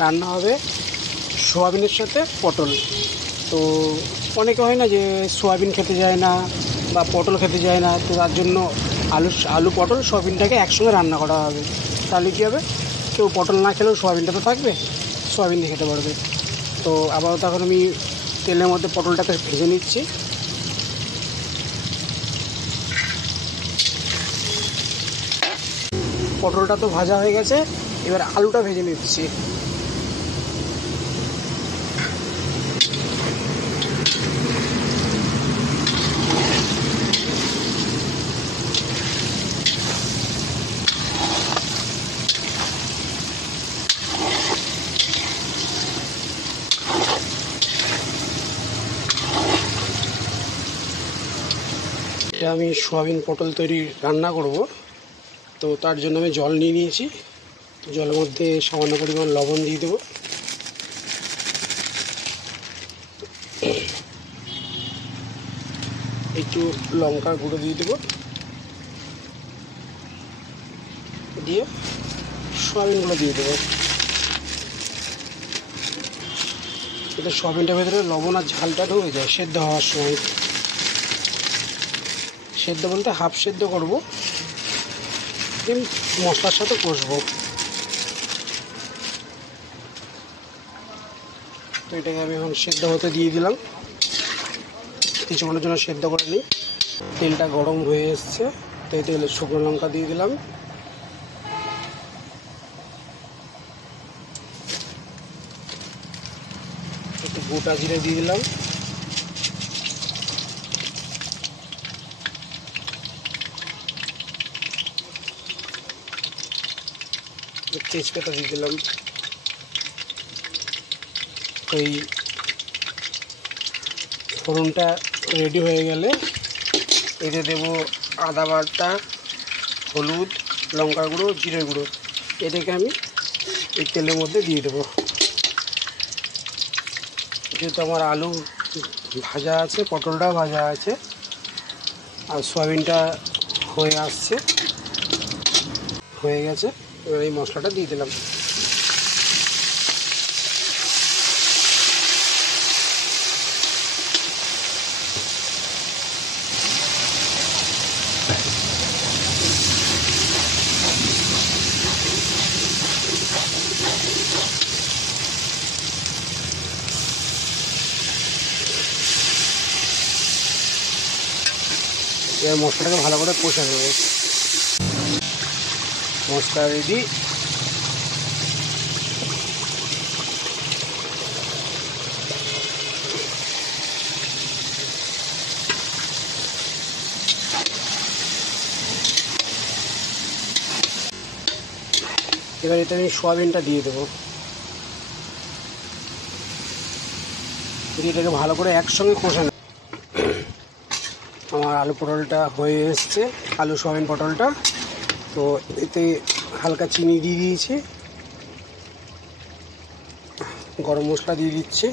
রান্না হবে সোয়াবিনের সাথে পটল। তো অনেকে হয় না যে সোয়াবিন খেতে যায় না বা পটল খেতে যায় না, তো তার জন্য আলু পটল সোয়াবিনটাকে একসঙ্গে রান্না করা হবে। তাহলে কী হবে, কেউ পটল না খেলেও সোয়াবিনটা তো থাকবে, সোয়াবিন দিয়ে খেতে পারবে। তো আপাতত এখন আমি তেলের মধ্যে পটলটাকে ভেজে নিচ্ছি। পটলটা তো ভাজা হয়ে গেছে, এবার আলুটা ভেজে নিচ্ছি। আমি সোয়াবিন পটল তৈরি রান্না করব, তো তার জন্য আমি জল নিয়ে নিয়েছি। জলের মধ্যে সামান্য পরিমাণ লবণ দিয়ে দেবো, একটু লঙ্কার গুঁড়ো দিয়ে দেবো, দিয়ে সোয়াবিনগুলো দিয়ে দেবো। এতে সোয়াবিনটার ভেতরে লবণ আর ঝালটা ঢুকে যায় সেদ্ধ হওয়ার সময়। সেদ্ধ বলতে হাফ সেদ্ধ করবো, মশলার সাথে কষবো। তো এটাকে আমি এখন সেদ্ধ হতে দিয়ে দিলাম, কিছুক্ষণের জন্য সেদ্ধ করে নিই। তেলটা গরম হয়ে এসছে, তো এই তেলে শুকনো লঙ্কা দিয়ে দিলাম, একটু গোটা জিরে দিয়ে দিলাম, তেজপাতা দিয়ে দিলাম। তো এই ফোড়নটা রেডি হয়ে গেলে এতে দেবো আদা বাটা, হলুদ, লঙ্কার গুঁড়ো, জিরে গুঁড়ো। এটাকে আমি এই তেলের মধ্যে দিয়ে দেবো। যেহেতু আমার আলু ভাজা আছে, পটলটাও ভাজা আছে, আর সয়াবিনটা হয়ে গেছে, এবার এই মশলাটা দিয়ে দিলাম। এবার মশলাটাকে ভালো করে কষে নেব। মশলা রেডি। এবার এতে আমি সোয়াবিনটা দিয়ে দেবো, এটাকে ভালো করে একসঙ্গে কষে নেব। আমার আলু পটলটা হয়ে এসছে, আলু সোয়াবিন পটলটা। তো এতে হালকা চিনি দিয়ে দিয়েছি, গরম মশলা দিয়ে দিচ্ছি,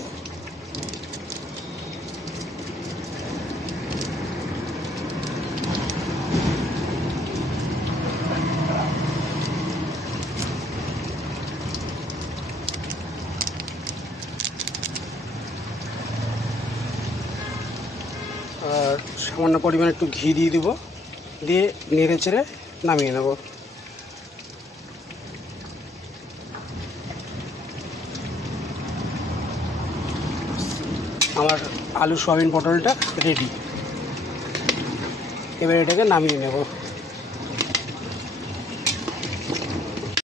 আর সামান্য পরিমাণে একটু ঘি দিয়ে দেবো, দিয়ে নেড়ে চেড়ে নামিয়ে নেব। আমার আলু সোয়াবিন পটলটা রেডি, এবার এটাকে নামিয়ে নেব।